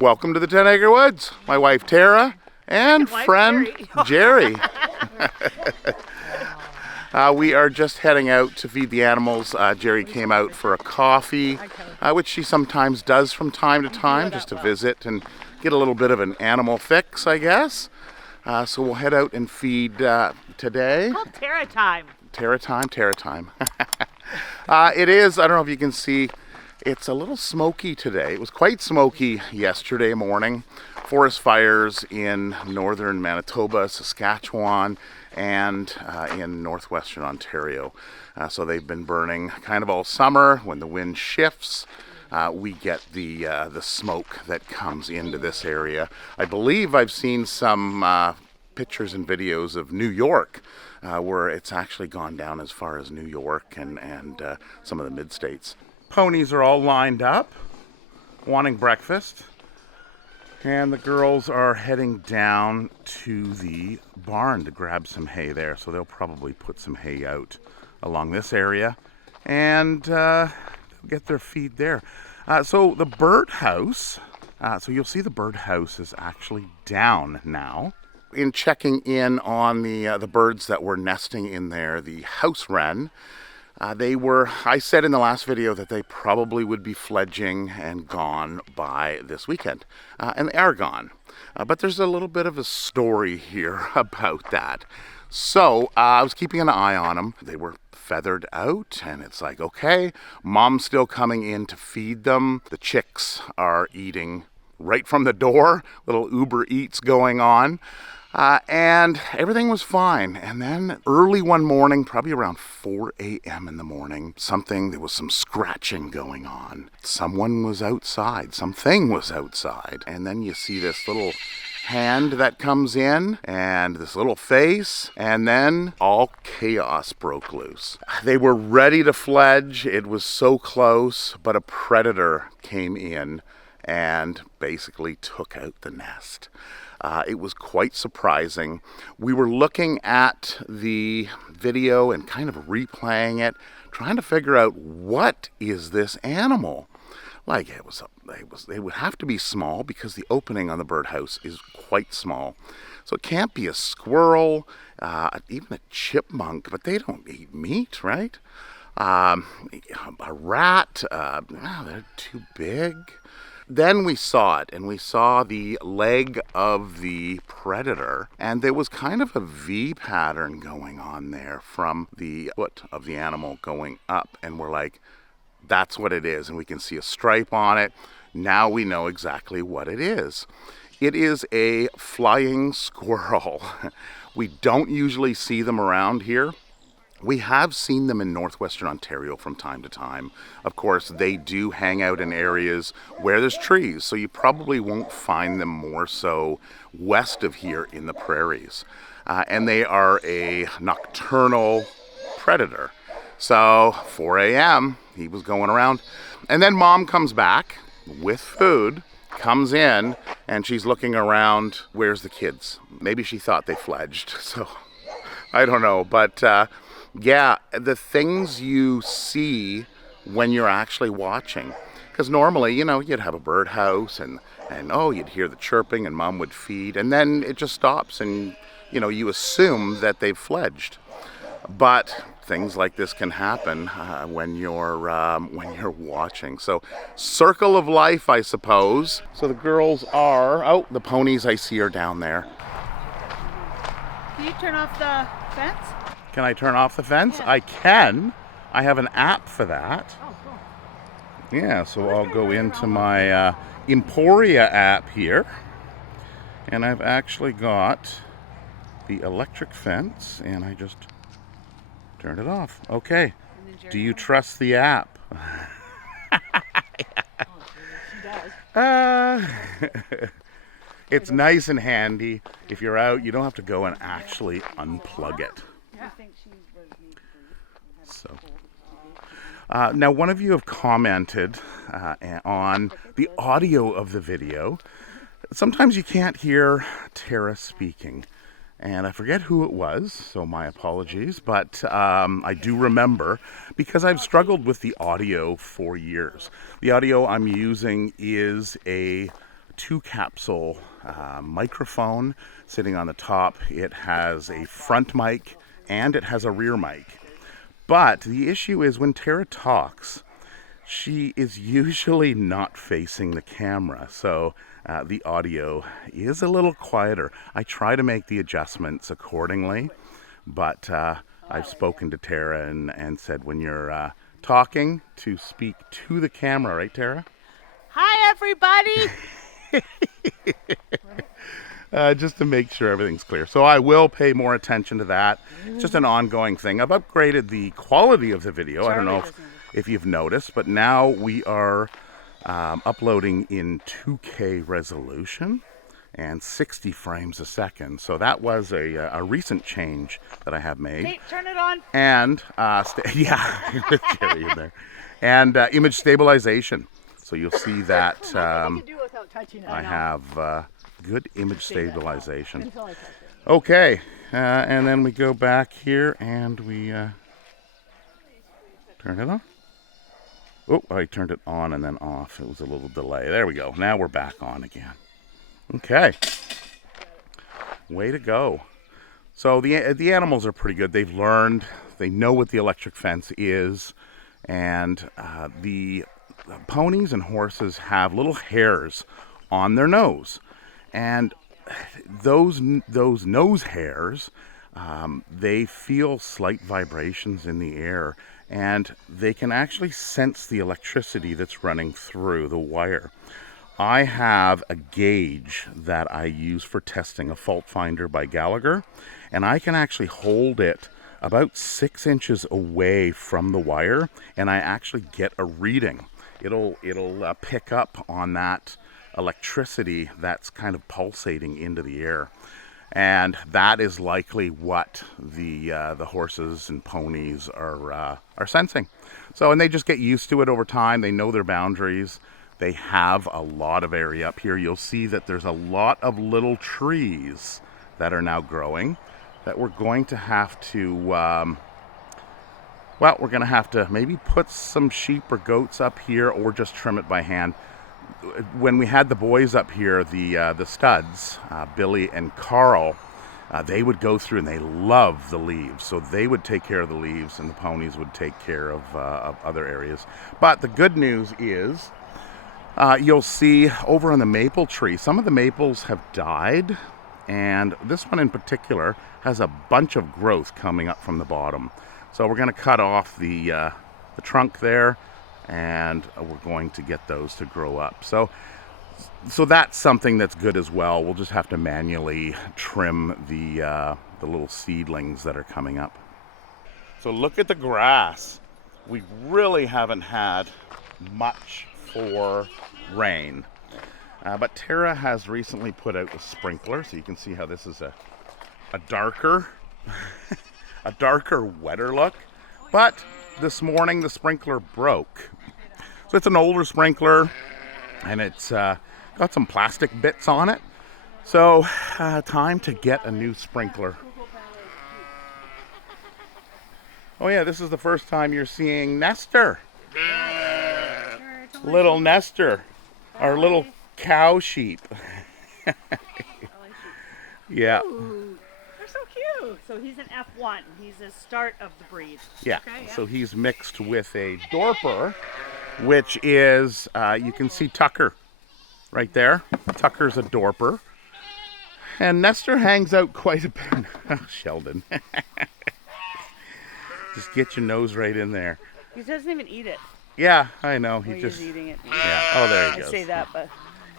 Welcome to the 10 Acre Woods. My wife Tara and friend Jerry. We are just heading out to feed the animals. Jerry came out for a coffee, which she sometimes does from time to time, just to visit and get a little bit of an animal fix, I guess. So we'll head out and feed today. It's called Tara time. Tara time. It is, I don't know if you can see, it's a little smoky today. It was quite smoky yesterday morning. Forest fires in northern Manitoba, Saskatchewan, and in northwestern Ontario. So they've been burning kind of all summer. When the wind shifts, we get the smoke that comes into this area. I believe I've seen some pictures and videos of New York, where it's actually gone down as far as New York and some of the mid-states. Ponies are all lined up, wanting breakfast, and the girls are heading down to the barn to grab some hay there. So they'll probably put some hay out along this area and get their feed there. So the birdhouse, so you'll see the birdhouse is actually down now. In checking in on the birds that were nesting in there, the house wren, I said in the last video that they probably would be fledging and gone by this weekend, and they are gone. But there's a little bit of a story here about that. So I was keeping an eye on them. They were feathered out, and it's like, okay, mom's still coming in to feed them. The chicks are eating right from the door, little Uber Eats going on. And everything was fine. And then early one morning, probably around 4 a.m. in the morning, there was some scratching going on. Someone was outside. Something was outside. And then you see this little hand that comes in and this little face, and then all chaos broke loose. They were ready to fledge. It was so close, but a predator came in and basically took out the nest. It was quite surprising. We were looking at the video and kind of replaying it, trying to figure out, what is this animal? Like, they would have to be small because the opening on the birdhouse is quite small. So it can't be a squirrel, even a chipmunk, but they don't eat meat, right? A rat, they're too big. Then we saw it, and we saw the leg of the predator, and there was kind of a V pattern going on there from the foot of the animal going up, and we're like, that's what it is, and we can see a stripe on it. Now we know exactly what it is. It is a flying squirrel. We don't usually see them around here. We have seen them in northwestern Ontario from time to time. Of course, they do hang out in areas where there's trees, so you probably won't find them more so west of here in the prairies. And they are a nocturnal predator. So 4 a.m., he was going around. And then mom comes back with food, comes in, and she's looking around, where's the kids? Maybe she thought they fledged, so I don't know, but yeah, the things you see when you're actually watching. Because normally, you'd have a birdhouse and you'd hear the chirping and mom would feed, and then it just stops and, you assume that they've fledged. But things like this can happen when you're watching. So, circle of life, I suppose. So the girls are, the ponies I see are down there. Can you turn off the fence? Can I turn off the fence? Yeah. I can. I have an app for that. Oh, cool. Yeah, so I'll go into my Emporia app here. And I've actually got the electric fence, and I just turned it off. Okay. Do you trust the app? She does. It's nice and handy. If you're out, you don't have to go and actually unplug it. So, now one of you have commented on the audio of the video. Sometimes you can't hear Tara speaking, and I forget who it was, so my apologies, but I do remember because I've struggled with the audio for years. The audio I'm using is a 2-capsule microphone sitting on the top. It has a front mic and it has a rear mic. But the issue is when Tara talks, she is usually not facing the camera, so the audio is a little quieter. I try to make the adjustments accordingly, but I've spoken to Tara and said when you're talking to speak to the camera, right, Tara? Hi, everybody. Just to make sure everything's clear. So I will pay more attention to that. It's just an ongoing thing. I've upgraded the quality of the video. I don't know if you've noticed, but now we are uploading in 2K resolution and 60 frames a second. So that was a recent change that I have made. Hey, turn it on. And yeah, with Jerry in there. And image stabilization. So you'll see that I have good image stabilization. Okay, and then we go back here and we turn it on. Oh, I turned it on and then off. It was a little delay. There we go. Now we're back on again. Okay. Way to go. So the animals are pretty good. They've learned. They know what the electric fence is. And the ponies and horses have little hairs on their nose. And those nose hairs, they feel slight vibrations in the air. And they can actually sense the electricity that's running through the wire. I have a gauge that I use for testing a fault finder by Gallagher, and I can actually hold it about 6 inches away from the wire, and I actually get a reading. It'll pick up on that electricity that's kind of pulsating into the air. And that is likely what the horses and ponies are sensing. So, and they just get used to it over time. They know their boundaries. They have a lot of area up here. You'll see that there's a lot of little trees that are now growing that we're going to have to, well, we're going to have to maybe put some sheep or goats up here or just trim it by hand. When we had the boys up here, the studs, Billy and Carl, they would go through and they love the leaves. So they would take care of the leaves and the ponies would take care of other areas. But the good news is you'll see over on the maple tree, some of the maples have died. And this one in particular has a bunch of growth coming up from the bottom. So we're going to cut off the trunk there. And we're going to get those to grow up. So that's something that's good as well. We'll just have to manually trim the little seedlings that are coming up. So look at the grass. We really haven't had much for rain. But Tara has recently put out a sprinkler, so you can see how this is a darker, a darker, wetter look. But this morning the sprinkler broke. So it's an older sprinkler and it's got some plastic bits on it. So time to get a new sprinkler. Oh yeah, this is the first time you're seeing Nestor. Little Nestor, our little cow sheep. Yeah. Ooh, they're so cute. So he's an F1. He's the start of the breed. Yeah. Okay, yeah. So he's mixed with a Dorper, which is, you can see Tucker right there. Tucker's a Dorper. And Nestor hangs out quite a bit. Oh, Sheldon. Just get your nose right in there. He doesn't even eat it. Yeah, I know. He Well, just he's eating it. Yeah. Oh, there he I goes. say that, but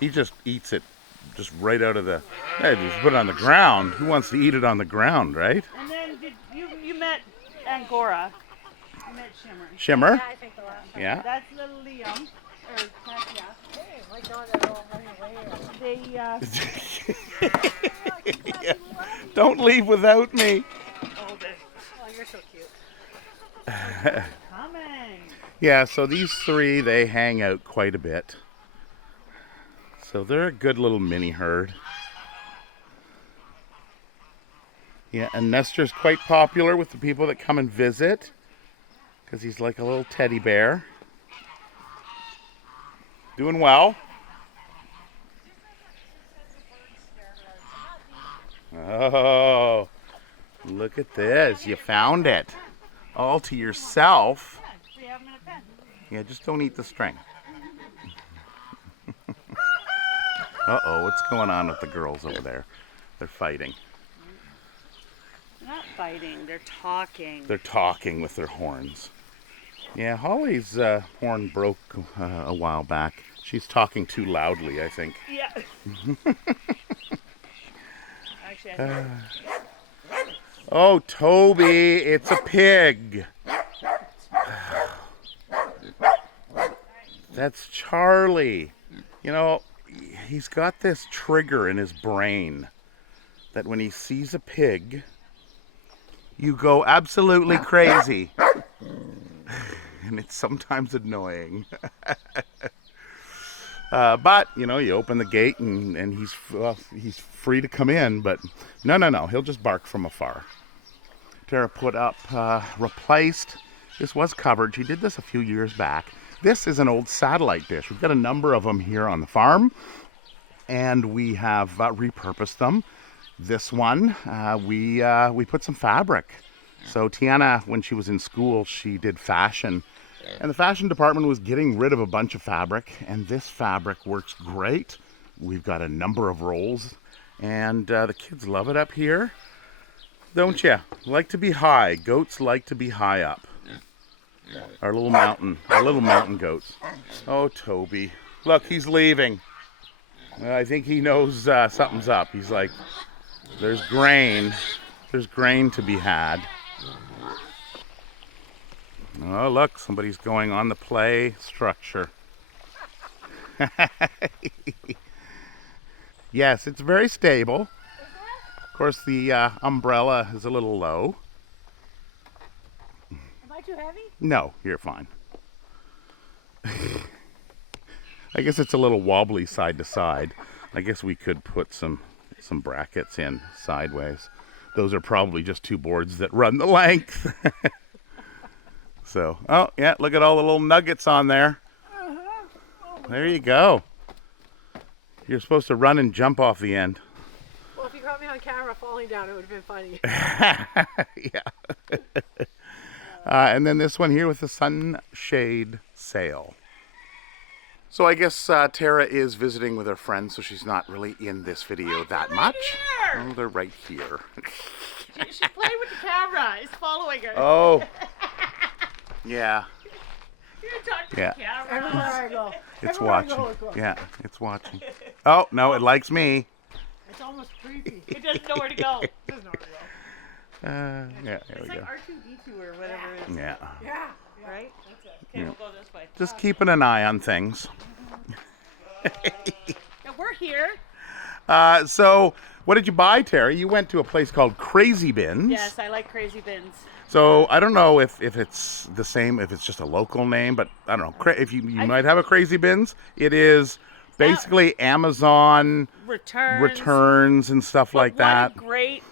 He just eats it just right out of the. Hey, just put it on the ground. Who wants to eat it on the ground, right? and then you met Angora. You met Shimmer. Shimmer. Yeah, I think the last time. Yeah. That's little Liam. Or Katya. Hey, my dog is all running away. They Don't leave without me. hold it. Oh, you're so cute. Coming. Yeah, so these three, they hang out quite a bit. So they're a good little mini herd. Yeah, and Nestor's quite popular with the people that come and visit because he's like a little teddy bear. Doing well. Oh, look at this. You found it. All to yourself. We have them in a pen. Yeah, just don't eat the string. Uh-oh, what's going on with the girls over there? They're fighting. They're not fighting, they're talking. They're talking with their horns. Yeah, Holly's horn broke a while back. She's talking too loudly, I think. Yeah. Actually, I think Oh, Toby, it's a pig. That's Charlie. You know, he's got this trigger in his brain that when he sees a pig, you go absolutely crazy. And it's sometimes annoying. But, you know, you open the gate and he's free to come in, but no, he'll just bark from afar. Tara put up, replaced, this was covered, she did this a few years back. This is an old satellite dish. We've got a number of them here on the farm, and we have repurposed them. This one, we put some fabric. So Tiana, when she was in school, she did fashion. And the fashion department was getting rid of a bunch of fabric, and this fabric works great. We've got a number of rolls, and the kids love it up here. Don't you? Like to be high. Goats like to be high up. Our little mountain goats. Oh, Toby. Look, he's leaving. I think he knows something's up. He's like, there's grain. There's grain to be had. Oh, look, somebody's going on the play structure. Yes, it's very stable. Of course, the umbrella is a little low. Am I too heavy? No, you're fine. I guess it's a little wobbly side to side. I guess we could put some brackets in sideways. Those are probably just two boards that run the length. So, oh yeah, look at all the little nuggets on there. There you go. You're supposed to run and jump off the end. Well, if you caught me on camera falling down, it would have been funny. Yeah. And then this one here with the sunshade sail. So I guess Tara is visiting with her friends, so she's not really in this video that much. Here. Oh, they're right here. She's playing with the camera. It's following her. Oh. Yeah. You're talking Yeah. to the camera. Everywhere I go. It's Everywhere I watching. go, it goes. Yeah, it's watching. Oh, no, it likes me. It's almost creepy. It doesn't know where to go. It doesn't know where to go. Yeah, there It's we like go. R2D2 or whatever it is. Yeah. Yeah. Right? That's it. Okay, we'll go this way. Just keeping an eye on things. Now we're here. So, what did you buy, Terry? You went to a place called Crazy Bins. Yes, I like crazy bins. So, I don't know if it's the same, if it's just a local name, but I don't know. If you might have a Crazy Bins. It is basically Amazon returns and stuff like that. What a great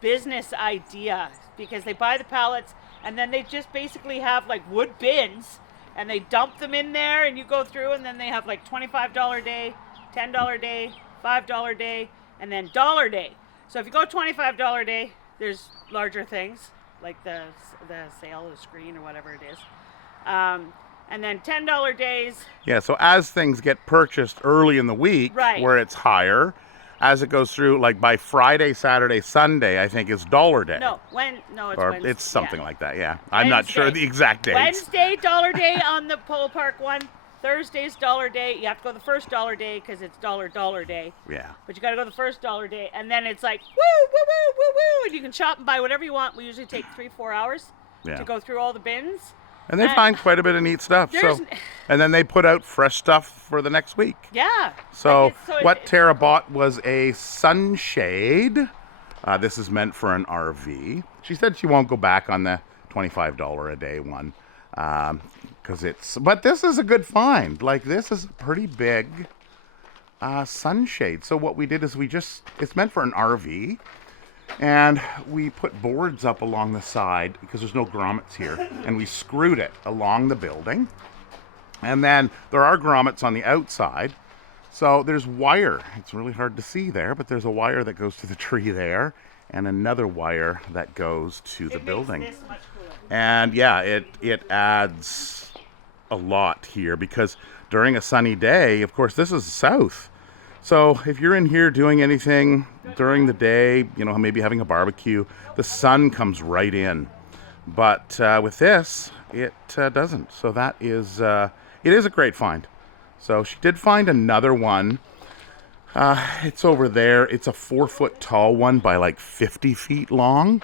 business idea, because they buy the pallets and then they just basically have like wood bins and they dump them in there and you go through, and then they have like $25 a day, $10 a day, $5 a day, and then $1 a day. So if you go $25 a day, there's larger things like the sail, the screen, or whatever it is. And then $10 days. Yeah, so as things get purchased early in the week, Right. where it's higher, as it goes through, like by Friday, Saturday, Sunday, I think is $1 day. It's Or Wednesday. it's something Yeah. like that, yeah. I'm not sure Wednesday. the exact dates. Wednesday, $1 day on the Polo Park one. Thursday's $1 day. You have to go the first $1 day because it's $1 day. Yeah. But you got to go the first $1 day, and then it's like woo, woo, woo, woo, woo, and you can shop and buy whatever you want. We usually take 3-4 hours Yeah. to go through all the bins. And they find quite a bit of neat stuff. So, There's- and then they put out fresh stuff for the next week. Yeah. So, Like what Tara bought was a sunshade. This is meant for an RV. She said she won't go back on the $25 a day one. But this is a good find. Like, this is a pretty big sunshade. So what we did is it's meant for an RV. And we put boards up along the side because there's no grommets here. And we screwed it along the building. And then there are grommets on the outside. So there's wire. It's really hard to see there, but there's a wire that goes to the tree there, and another wire that goes to the building. Makes this much cooler. And yeah, it adds a lot here because during a sunny day, of course, this is south. So if you're in here doing anything during the day, you know, maybe having a barbecue, the sun comes right in. But with this, it doesn't. So that is, it is a great find. So she did find another one. It's over there. It's a 4-foot tall one by like 50 feet long.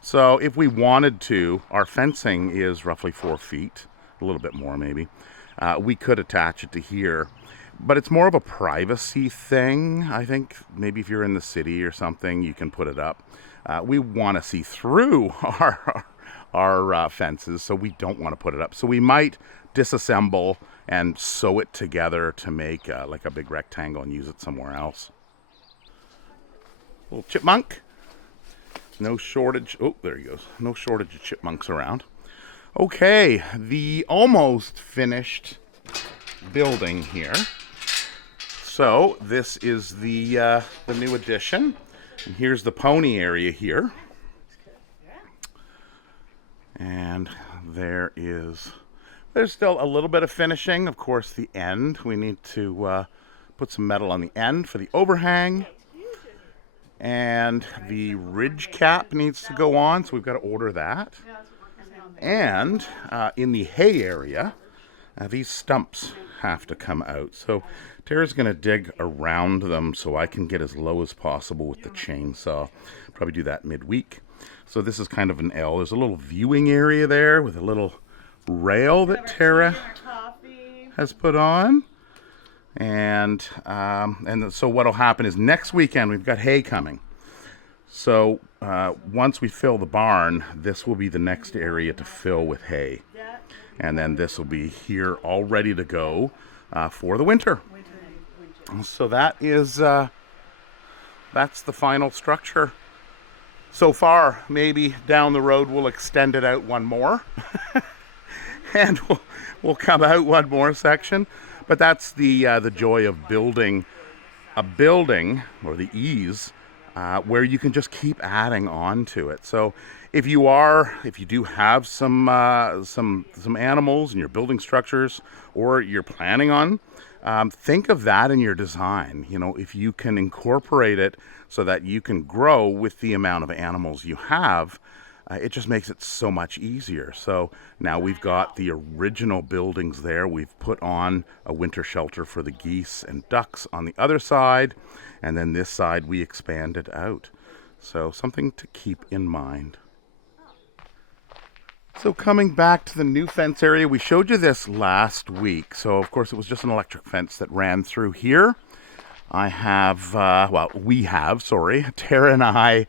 So if we wanted to, our fencing is roughly 4 feet, a little bit more maybe. We could attach it to here. But it's more of a privacy thing. I think maybe if you're in the city or something, you can put it up. We want to see through our fences, so we don't want to put it up. So we might disassemble and sew it together to make like a big rectangle and use it somewhere else. Little chipmunk. No shortage. Oh, there he goes. No shortage of chipmunks around. Okay, the almost finished building here. So this is the new addition. And here's the pony area here. And there's still a little bit of finishing. Of course, the end. We need to put some metal on the end for the overhang. And the ridge cap needs to go on, so we've got to order that. And in the hay area, these stumps have to come out. So Tara's going to dig around them so I can get as low as possible with the chainsaw. Probably do that midweek. So this is kind of an L. There's a little viewing area there with a little rail that Tara has put on. And so what'll happen is next weekend we've got hay coming. So once we fill the barn, this will be the next area to fill with hay. And then this will be here all ready to go for the winter. So that is, that's the final structure. So far, maybe down the road we'll extend it out one more. And we'll come out one more section. But that's the joy of building a building, or the ease, where you can just keep adding on to it. So if you do have some animals in your building structures, or you're planning on, think of that in your design. You know, if you can incorporate it so that you can grow with the amount of animals you have, it just makes it so much easier. So now we've got the original buildings there. We've put on a winter shelter for the geese and ducks on the other side. And then this side we expanded out. So something to keep in mind. So coming back to the new fence area, we showed you this last week. So of course it was just an electric fence that ran through here. We have, Tara and I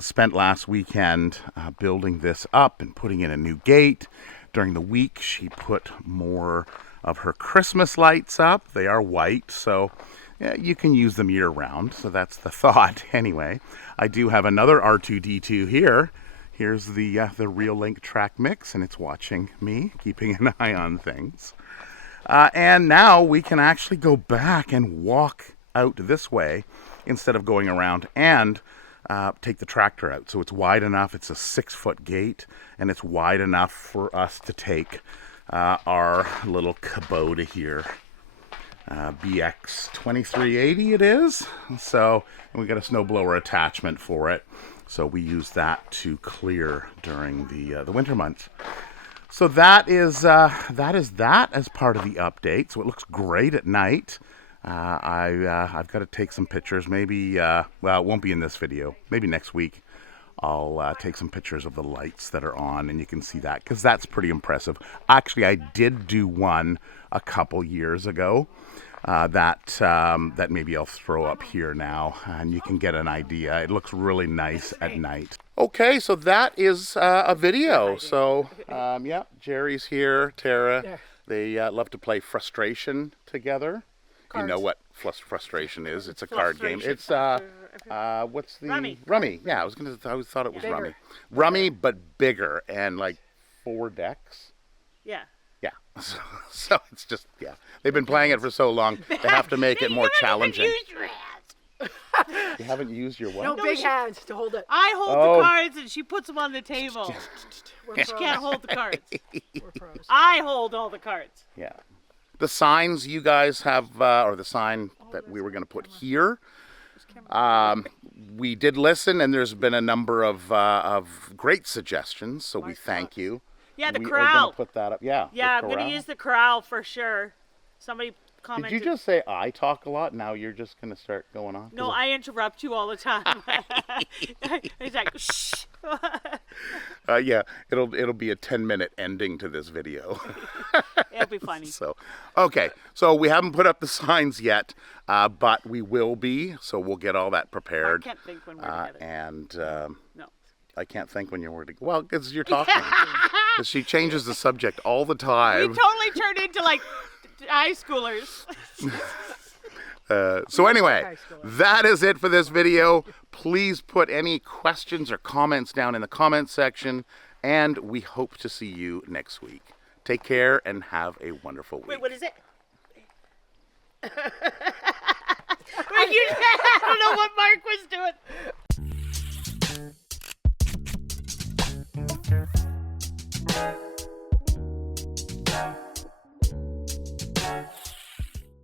spent last weekend building this up and putting in a new gate. During the week, she put more of her Christmas lights up. They are white, so yeah, you can use them year round. So that's the thought anyway. I do have another R2-D2 here. Here's the Real Link track mix, and it's watching me, keeping an eye on things. And now we can actually go back and walk out this way instead of going around and take the tractor out. So it's wide enough. It's a 6-foot gate, and it's wide enough for us to take our little Kubota here. BX 2380 it is. So, and we got a snowblower attachment for it. So we use that to clear during the winter months. So that is that as part of the update. So it looks great at night. I've got to take some pictures. Maybe, well, it won't be in this video. Maybe next week I'll take some pictures of the lights that are on, and you can see that, because that's pretty impressive. Actually, I did do one a couple years ago that maybe I'll throw up here now, and you can get an idea. It looks really nice at night. Okay, so that is a video. So, yeah, Jerry's here, Tara. Yeah. They love to play Frustration together. Cards. You know what Frustration is? It's a card game. It's what's the Rummy. Rummy. Yeah, I always thought it was Bigger. Rummy. Rummy, but bigger, and like 4 decks. Yeah. Yeah. So it's just, yeah. They've been playing it for so long, they have to make it more challenging. Use your hands. You haven't used your what? No big hands to hold it. I hold Oh. the cards and she puts them on the table. We're She pros. can't hold the cards. We're pros. I hold all the cards. Yeah. The signs you guys have, or the sign that we were going to put here, we did listen, and there's been a number of great suggestions, so we thank you. Yeah, the we are corral. going to put that up. Yeah. Yeah, the I'm going corral. to use the corral for sure. Somebody Did commented. you just say I talk a lot? Now you're just going to start going on? No, I interrupt you all the time. He's like, shh. Yeah, it'll be a 10-minute ending to this video. It'll be funny. So, okay. So we haven't put up the signs yet, but we will be. So we'll get all that I prepared. can't think when we're together. And No. I can't think when you're together. Well, because you're talking. 'Cause she changes the subject all the We time. totally turned into like high schoolers. So anyway, High school. that is it for this video. Please put any questions or comments down in the comments section, and we hope to see you next week. Take care and have a wonderful week. Wait, what is it? Wait, I don't know what Mark was doing.